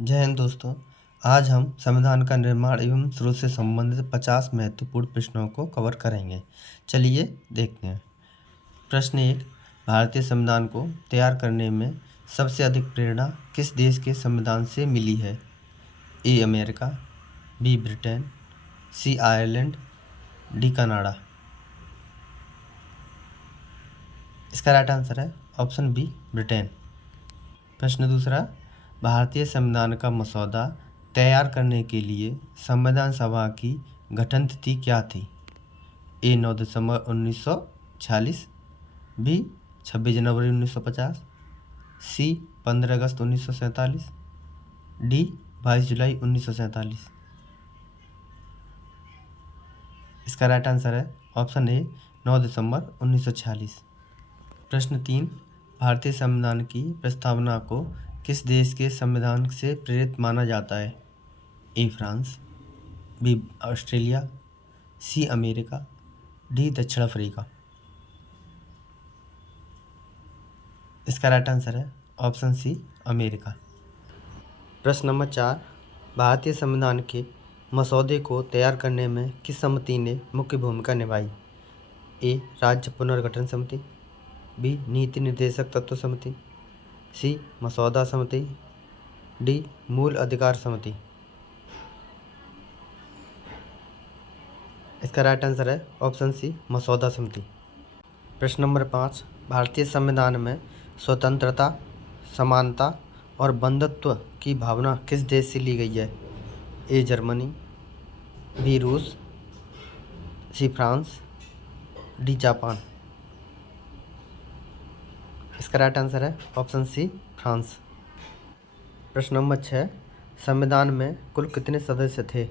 जय हिंद दोस्तों। आज हम संविधान का निर्माण एवं स्रोत से संबंधित 50 महत्वपूर्ण प्रश्नों को कवर करेंगे। चलिए देखते हैं। प्रश्न 1। भारतीय संविधान को तैयार करने में सबसे अधिक प्रेरणा किस देश के संविधान से मिली है? A America, B Britain, C Ireland, D Canada. इसका राइट आंसर है ऑप्शन बी ब्रिटेन। प्रश्न दूसरा। भारतीय संविधान का मसौदा तैयार करने के लिए संविधान सभा की गठन तिथि क्या थी? ए 9 दिसंबर 1946, बी 26 जनवरी 1950, सी 15 अगस्त 1947, डी 22 जुलाई 1947। इसका राइट आंसर है ऑप्शन ए 9 दिसंबर 1946। प्रश्न 3। भारतीय संविधान की प्रस्तावना को किस देश के संविधान से प्रेरित माना जाता है? A France, B Australia, C America, D दक्षिण अफ्रीका। इसका राइट आंसर है ऑप्शन सी अमेरिका। प्रश्न नंबर 4। भारतीय संविधान के मसौदे को तैयार करने में किस समिति ने मुख्य भूमिका निभाई? ए राज्य पुनर्गठन समिति, बी नीति निर्देशक तत्व समिति, सी मसौदा समिति, डी मूल अधिकार समिति। इसका राइट आंसर है ऑप्शन सी मसौदा समिति। प्रश्न नंबर 5। भारतीय संविधान में स्वतंत्रता, समानता और बंधुत्व की भावना किस देश से ली गई है? ए जर्मनी, बी रूस, सी फ्रांस, डी जापान। इसका राइट आंसर है ऑप्शन सी फ्रांस। प्रश्न नंबर 6। संविधान में कुल कितने सदस्य थे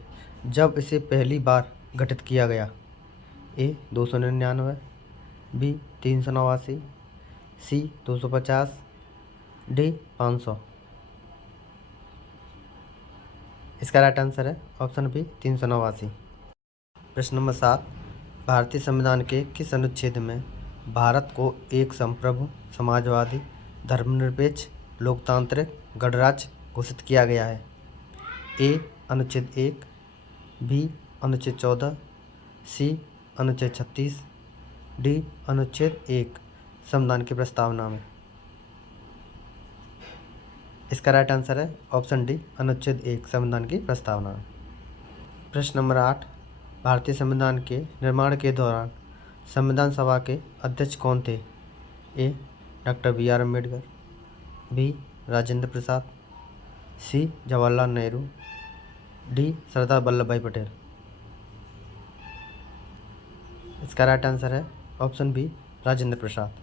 जब इसे पहली बार गठित किया गया? ए 299, बी 389, सी 250, डी 500। इसका राइट आंसर है ऑप्शन बी 389। प्रश्न नंबर 7। भारतीय संविधान के किस अनुच्छेद में भारत को एक संप्रभु, समाजवादी, धर्मनिरपेक्ष, लोकतांत्रिक गणराज्य घोषित किया गया है? ए अनुच्छेद 1, बी अनुच्छेद 14, सी अनुच्छेद 36, डी अनुच्छेद 1 संविधान की प्रस्तावना में। इसका राइट आंसर है ऑप्शन डी अनुच्छेद 1 संविधान की प्रस्तावना में। प्रश्न नंबर 8। भारतीय संविधान के निर्माण के दौरान संविधान सभा के अध्यक्ष कौन थे? A doctor B R. Ambedkar, B Rajendra Prasad, C Jawaharlal Nehru, D Sardar Vallabh bhai Patel. इसका राइट आंसर है ऑप्शन बी राजेंद्र प्रसाद।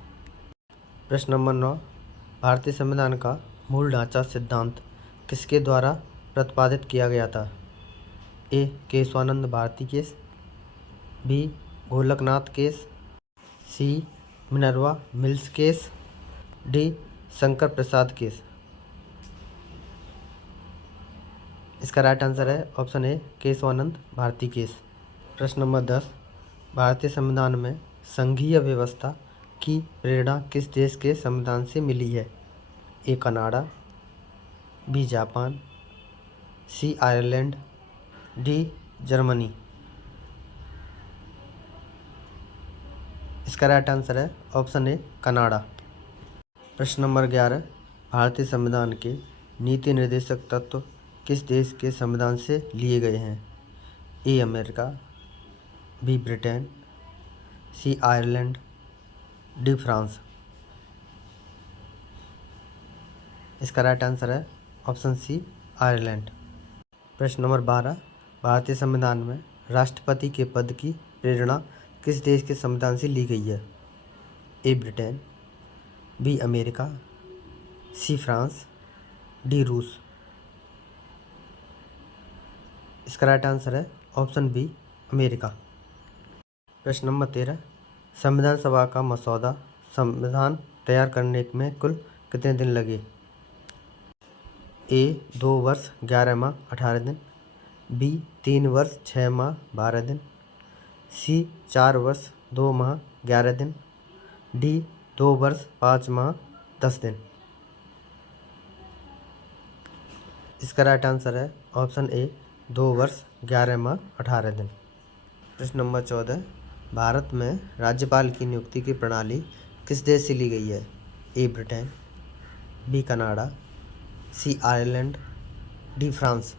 प्रश्न नंबर 9। भारतीय संविधान का मूल ढांचा सिद्धांत किसके द्वारा प्रतिपादित किया गया था? A Kesavananda Bharati case, B Golaknath case, C Minerva Mills case, D Shankari Prasad case. इसका राइट आंसर है option A Kesavananda Bharati case. प्रश्न नंबर 10। भारतीय संविधान में संघीय व्यवस्था की प्रेरणा किस देश के संविधान से मिली है? A Canada, B Japan, C Ireland, D Germany. इसका राइट आंसर है ऑप्शन ए कनाडा। प्रश्न नंबर 11। भारतीय संविधान के नीति निर्देशक तत्व किस देश के संविधान से लिए गए हैं? A America, B Britain, C Ireland, D France. इसका राइट आंसर है ऑप्शन सी आयरलैंड। प्रश्न नंबर 12। भारतीय संविधान में राष्ट्रपति के पद की प्रेरणा किस देश के संविधान से ली गई है? A Britain, B America, C France, D रूस। इसका राइट आंसर है ऑप्शन बी अमेरिका। प्रश्न नंबर 13। संविधान सभा का मसौदा संविधान तैयार करने में कुल कितने दिन लगे? ए 2 वर्ष 11 माह 18 दिन, बी 3 वर्ष 6 माह 12 दिन, सी 4 वर्ष 2 माह 11 दिन, डी 2 वर्ष 5 माह 10 दिन। इसका राइट आंसर है ऑप्शन ए 2 वर्ष 11 माह 18 दिन। प्रश्न नंबर 14, भारत में राज्यपाल की नियुक्ति की प्रणाली किस देश से ली गई है? A Britain, B Canada, C Ireland, D France.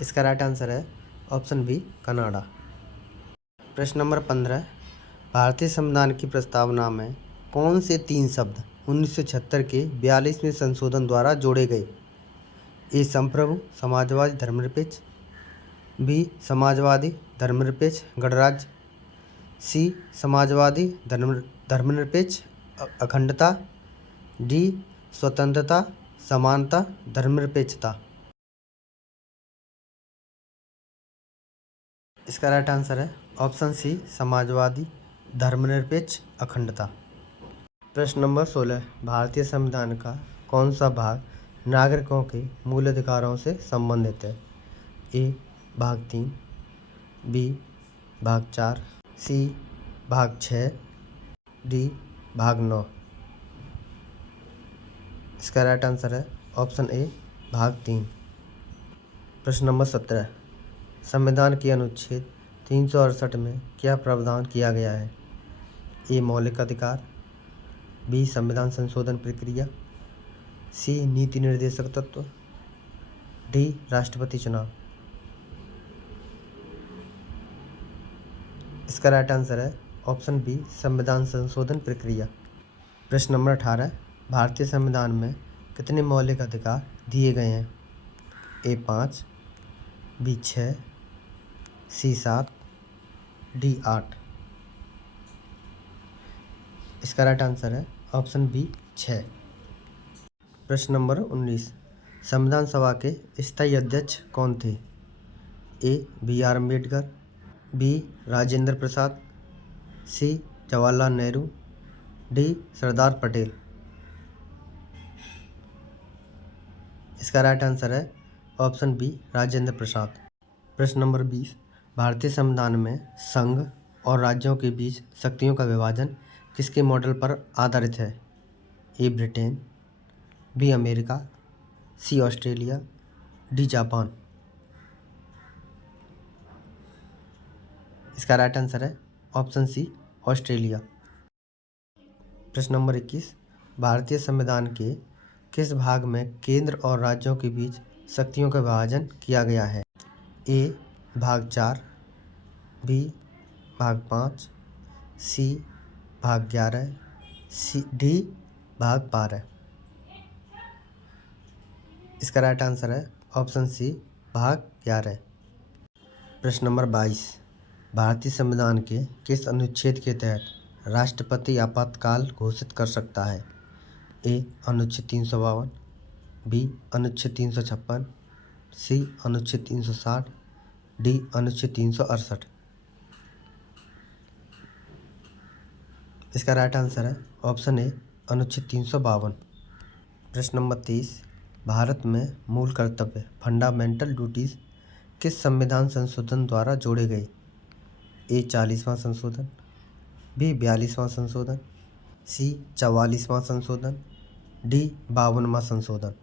इसका राइट आंसर है ऑप्शन बी कनाडा। प्रश्न नंबर 15, भारतीय संविधान की प्रस्तावना में कौन से 3 शब्द 1976 के 42वें संशोधन द्वारा जोड़े गए? ए संप्रभु समाजवादी धर्मनिरपेक्ष, बी समाजवादी धर्मनिरपेक्ष गणराज्य, सी समाजवादी धर्मनिरपेक्ष अखंडता, डी स्वतंत्रता समानता धर्मनिरपेक्षता। इसका राइट आंसर है ऑप्शन सी समाजवादी धर्मनिरपेक्ष अखंडता। प्रश्न नंबर 16, भारतीय संविधान का कौन सा भाग नागरिकों के मूल अधिकारों से संबंधित है? ए भाग 3, बी भाग 4, सी भाग 6, डी भाग 9। इसका राइट आंसर है ऑप्शन ए भाग 3। प्रश्न नंबर 17, संविधान के अनुच्छेद 368 में क्या प्रावधान किया गया है? ए मौलिक अधिकार, बी संविधान संशोधन प्रक्रिया, सी नीति निर्देशक तत्व, डी राष्ट्रपति चुनाव। इसका राइट आंसर है ऑप्शन बी संविधान संशोधन प्रक्रिया। प्रश्न नंबर 18, भारतीय संविधान में कितने मौलिक अधिकार दिए गए हैं? ए 5, बी 6, सी 7, डी 8। इसका राइट आंसर है ऑप्शन बी 6। प्रश्न नंबर 19, संविधान सभा के स्थायी अध्यक्ष कौन थे? A B R Ambedkar, B Rajendra Prasad, C Jawaharlal Nehru, D Sardar Patel. इसका राइट आंसर है ऑप्शन बी राजेंद्र प्रसाद। प्रश्न नंबर 20, भारतीय संविधान में संघ और राज्यों के बीच शक्तियों का विभाजन किसके मॉडल पर आधारित है? A Britain, B America, C Australia, D Japan. इसका राइट आंसर है ऑप्शन सी ऑस्ट्रेलिया। प्रश्न नंबर 21, भारतीय संविधान के किस भाग में केंद्र और राज्यों के बीच शक्तियों का विभाजन किया गया है? ए भाग 4, बी भाग 5, सी भाग 11, सी डी भाग 12। इसका राइट आंसर है ऑप्शन सी भाग 11। प्रश्न नंबर 22, भारतीय संविधान के किस अनुच्छेद के तहत राष्ट्रपति आपातकाल घोषित कर सकता है? ए अनुच्छेद 352, बी अनुच्छेद 356, सी अनुच्छेद 360, डी अनुच्छेद 368। इसका राइट आंसर है ऑप्शन ए अनुच्छेद 352। प्रश्न नंबर 23, भारत में मूल कर्तव्य फंडामेंटल ड्यूटीज़ किस संविधान संशोधन द्वारा जोड़े गए? ए 40वां संशोधन, बी 42वां संशोधन, सी 44वां संशोधन, डी 52वां संशोधन।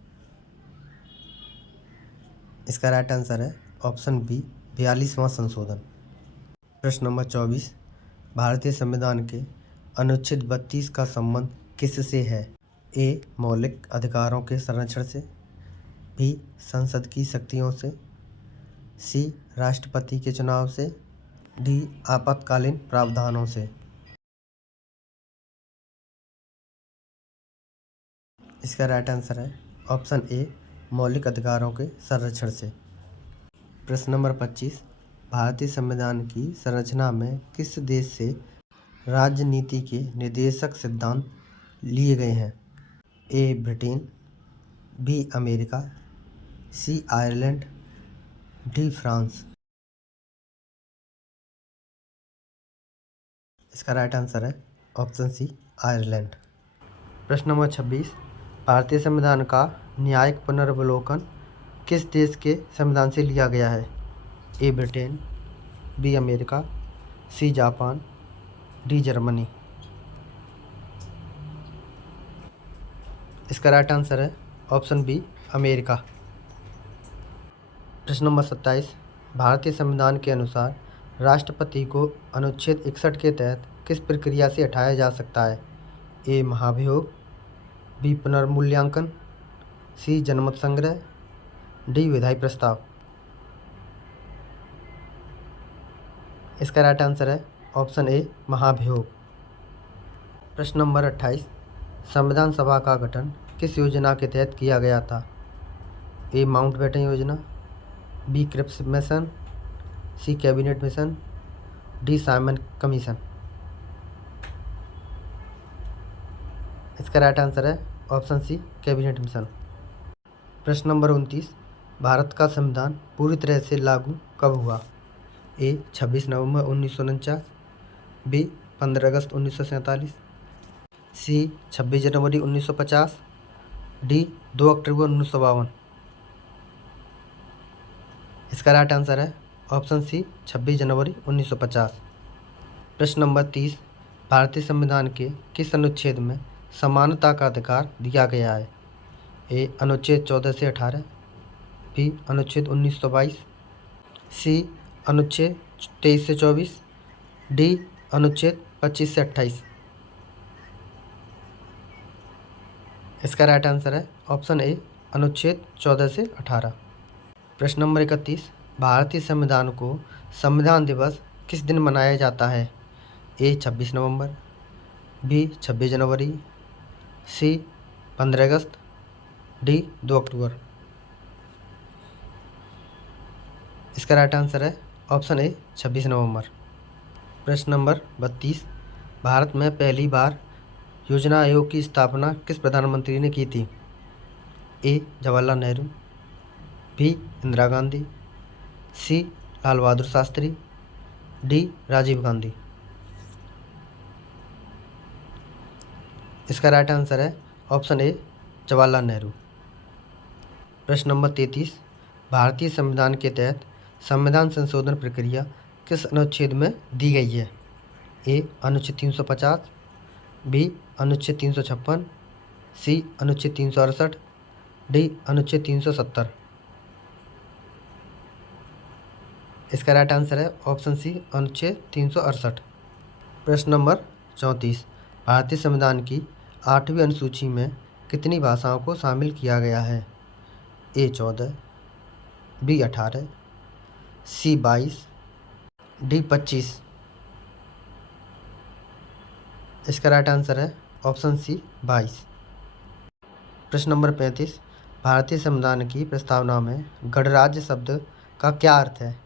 इसका राइट आंसर है ऑप्शन बी 42वां संशोधन। प्रश्न नंबर 24, भारतीय संविधान के अनुच्छेद 32 का संबंध किससे है? ए मौलिक अधिकारों के संरक्षण से, बी संसद की शक्तियों से, सी राष्ट्रपति के चुनाव से, डी आपातकालीन प्रावधानों से। इसका राइट आंसर है ऑप्शन ए मौलिक अधिकारों के संरक्षण से। प्रश्न नंबर 25, भारतीय संविधान की संरचना में किस देश से राजनीति के निर्देशक सिद्धांत लिए गए हैं? ए ब्रिटेन, बी अमेरिका, सी आयरलैंड, डी फ्रांस। इसका राइट आंसर है ऑप्शन सी आयरलैंड। प्रश्न नंबर 26, भारतीय संविधान का न्यायिक पुनर्वलोकन किस देश के संविधान से लिया गया है? A Britain, B America, C Japan, D Germany. इसका इसका राइट आंसर है ऑप्शन बी अमेरिका। प्रश्न नंबर 27, भारतीय संविधान के अनुसार राष्ट्रपति को अनुच्छेद 61 के तहत किस प्रक्रिया से हटाया जा सकता है? ए महाभियोग, बी पुनर्मूल्यांकन, सी जनमत संग्रह, डी विधायी प्रस्ताव। इसका राइट आंसर है ऑप्शन ए महाभियोग। प्रश्न नंबर 28, संविधान सभा का गठन किस योजना के तहत किया गया था? ए माउंटबेटन योजना, B Cripps mission, C cabinet mission, D Simon commission. इसका राइट आंसर है ऑप्शन सी कैबिनेट मिशन। प्रश्न नंबर 29, भारत का संविधान पूरी तरह से लागू कब हुआ? ए 26 नवंबर 1949, बी 15 अगस्त 1947, सी 26 जनवरी 1950, डी 2 अक्टूबर 1952। इसका राइट आंसर है ऑप्शन सी 26 जनवरी 1950। प्रश्न नंबर 30, भारतीय संविधान के किस अनुच्छेद में समानता का अधिकार दिया गया है? ए अनुच्छेद 14 से 18, बी अनुच्छेद 19 से 22, सी अनुच्छेद 23 से 24, डी अनुच्छेद 25 से 28। इसका राइट आंसर है ऑप्शन ए अनुच्छेद 14 से 18। प्रश्न नंबर 31, भारतीय संविधान को संविधान दिवस किस दिन मनाया जाता है? ए 26 नवंबर, बी 26 जनवरी, सी 15 अगस्त, डी 2 अक्टूबर। इसका राइट आंसर है ऑप्शन ए 26 नवंबर। प्रश्न नंबर 32, भारत में पहली बार योजना आयोग की स्थापना किस प्रधानमंत्री ने की थी? ए जवाहरलाल नेहरू, बी इंदिरा गांधी, सी लाल बहादुर शास्त्री, डी राजीव गांधी। इसका राइट आंसर है ऑप्शन ए जवाहरलाल नेहरू। प्रश्न नंबर 33, भारतीय संविधान के तहत संविधान संशोधन प्रक्रिया किस अनुच्छेद में दी गई है? ए अनुच्छेद 350, बी अनुच्छेद 356, सी अनुच्छेद 368, डी अनुच्छेद 370। इसका राइट आंसर है ऑप्शन सी अनुच्छेद 368। प्रश्न नंबर 34, भारतीय संविधान की 8वीं अनुसूची में कितनी भाषाओं को शामिल किया गया है? ए 14, बी 18, सी 22, डी 25। इसका राइट आंसर है ऑप्शन सी 22। प्रश्न नंबर 35, भारतीय संविधान की प्रस्तावना में गणराज्य शब्द का क्या अर्थ है?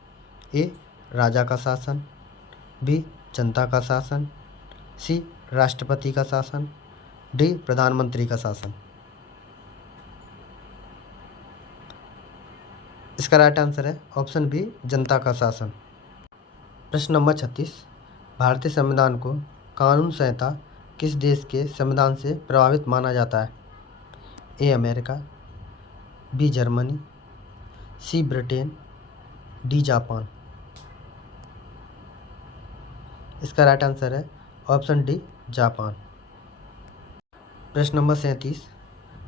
ए राजा का शासन, बी जनता का शासन, सी राष्ट्रपति का शासन, डी प्रधानमंत्री का शासन। इसका राइट आंसर है ऑप्शन बी जनता का शासन। प्रश्न नंबर 36, भारतीय संविधान को कानून संहिता किस देश के संविधान से प्रभावित माना जाता है? A America, B Germany, C Britain, D Japan. इसका राइट आंसर है ऑप्शन डी जापान। प्रश्न नंबर 37,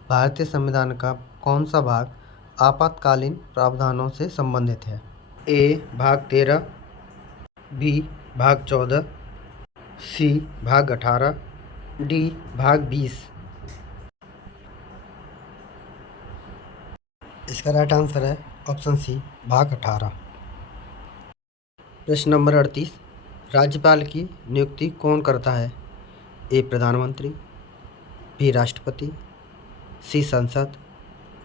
भारतीय संविधान का कौन सा भाग आपातकालीन प्रावधानों से संबंधित है? ए भाग 13, बी भाग 14, सी भाग 18, डी भाग 20। इसका राइट आंसर है ऑप्शन सी भाग 18। प्रश्न नंबर 38, राज्यपाल की नियुक्ति कौन करता है? ए प्रधानमंत्री, बी राष्ट्रपति, सी संसद,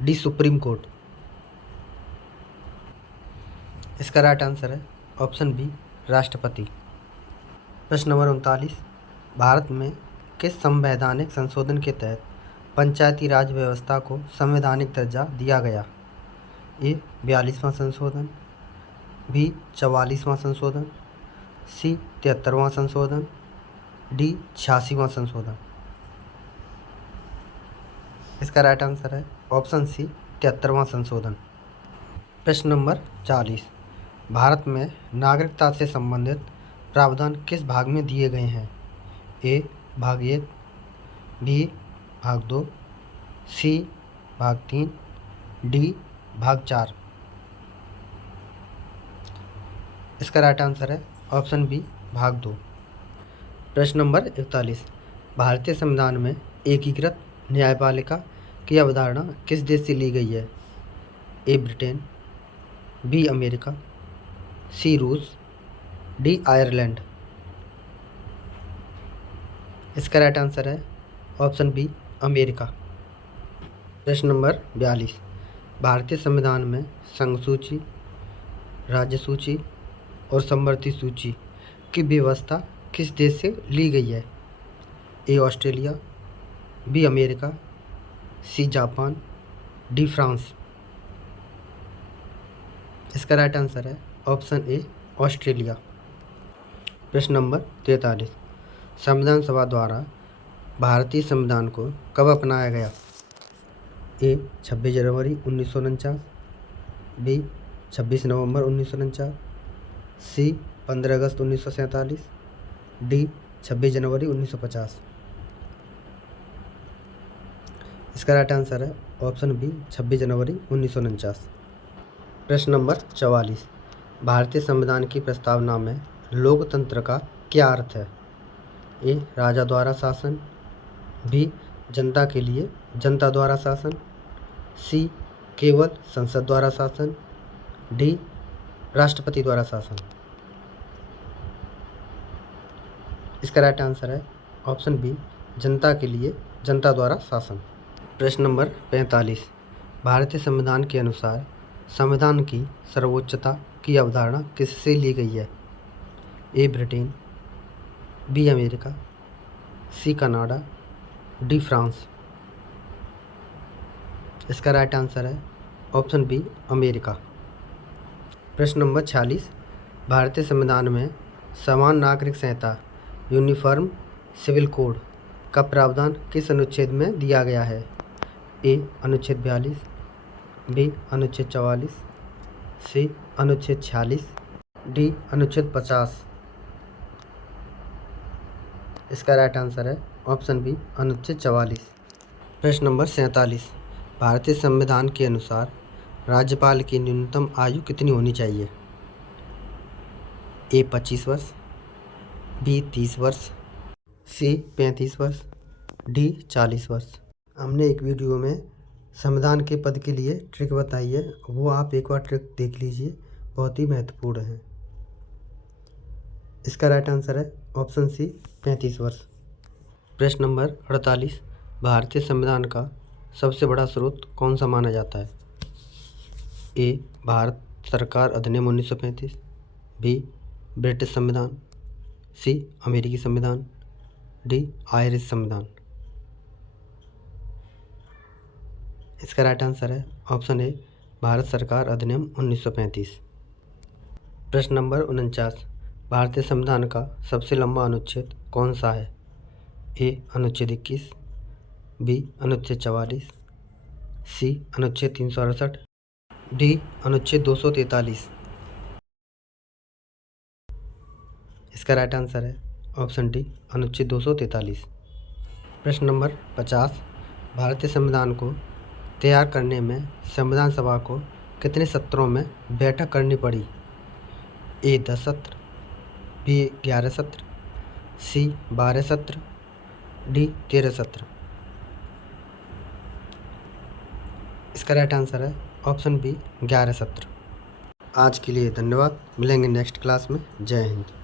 डी सुप्रीम कोर्ट। इसका राइट आंसर है ऑप्शन बी राष्ट्रपति। प्रश्न नंबर 39, भारत में किस संवैधानिक संशोधन के तहत पंचायती राज व्यवस्था को संवैधानिक दर्जा दिया गया? ए 42वां संशोधन, बी 44वां संशोधन, सी 73वां संशोधन, डी 86वां संशोधन। इसका राइट आंसर है ऑप्शन सी 73वां संशोधन। प्रश्न नंबर 40, भारत में नागरिकता से संबंधित प्रावधान किस भाग में दिए गए हैं? ए भाग 1, बी भाग 2, सी भाग 3, डी भाग 4। इसका राइट आंसर है ऑप्शन बी भाग 2। प्रश्न नंबर 41, भारतीय संविधान में एकीकृत न्यायपालिका की अवधारणा किस देश से ली गई है? ए ब्रिटेन, बी अमेरिका, सी रूस, डी आयरलैंड। इसका राइट आंसर है ऑप्शन बी अमेरिका। प्रश्न नंबर 42, भारतीय संविधान में संघ सूची, राज्य सूची और समवर्ती सूची की व्यवस्था किस देश से ली गई है? A Australia, B America, C Japan, D France. इसका राइट आंसर है ऑप्शन ए ऑस्ट्रेलिया। प्रश्न नंबर 43, संविधान सभा द्वारा भारतीय संविधान को कब अपनाया गया? ए 26 जनवरी 1949, बी 26 नवंबर 1949, सी 15 अगस्त 1947, डी 26 जनवरी 1950। इसका राइट आंसर है ऑप्शन बी 26 जनवरी 1949। प्रश्न नंबर 44, भारतीय संविधान की प्रस्तावना में लोकतंत्र का क्या अर्थ है? ए राजा द्वारा शासन, बी जनता के लिए जनता द्वारा शासन, सी केवल संसद द्वारा शासन, डी राष्ट्रपति द्वारा शासन। इसका राइट आंसर है ऑप्शन बी जनता के लिए जनता द्वारा शासन। प्रश्न नंबर 45, भारतीय संविधान के अनुसार संविधान की सर्वोच्चता की अवधारणा किससे ली गई है? A Britain, B America, C Canada, D France. इसका राइट आंसर है ऑप्शन बी अमेरिका। प्रश्न नंबर 46, भारतीय संविधान में समान नागरिक संहिता यूनिफॉर्म सिविल कोड का प्रावधान किस अनुच्छेद में दिया गया है? ए अनुच्छेद 42, बी अनुच्छेद 44, सी अनुच्छेद 46, डी अनुच्छेद 50। इसका राइट आंसर है ऑप्शन बी अनुच्छेद 44। प्रश्न नंबर 47, भारतीय संविधान के अनुसार राज्यपाल की न्यूनतम आयु कितनी होनी चाहिए? ए 25 वर्ष, बी 30 वर्ष, सी 35 वर्ष, डी 40 वर्ष। हमने एक वीडियो में संविधान के पद के लिए ट्रिक बताई है, वो आप एक बार ट्रिक देख लीजिए, बहुत ही महत्वपूर्ण है। इसका राइट आंसर है ऑप्शन सी 35 वर्ष। प्रश्न नंबर 48, भारतीय संविधान का सबसे बड़ा स्रोत कौन सा माना जाता है? ए भारत सरकार अधिनियम 1935, बी ब्रिटिश संविधान, सी अमेरिकी संविधान, डी आयरिश संविधान। इसका राइट आंसर है ऑप्शन ए भारत सरकार अधिनियम 1935। प्रश्न नंबर 49, भारतीय संविधान का सबसे लंबा अनुच्छेद कौन सा है? ए अनुच्छेद 21, बी अनुच्छेद 44, सी अनुच्छेद 368, डी अनुच्छेद 243। इसका राइट आंसर है ऑप्शन डी अनुच्छेद 243। प्रश्न नंबर 50, भारतीय संविधान को तैयार करने में संविधान सभा को कितने सत्रों में बैठक करनी पड़ी? ए 10 सत्र, बी 11 सत्र, सी 12 सत्र, डी 13 सत्र। इसका राइट आंसर है ऑप्शन बी 11 सत्र। आज के लिए धन्यवाद, मिलेंगे नेक्स्ट क्लास में। जय हिंद।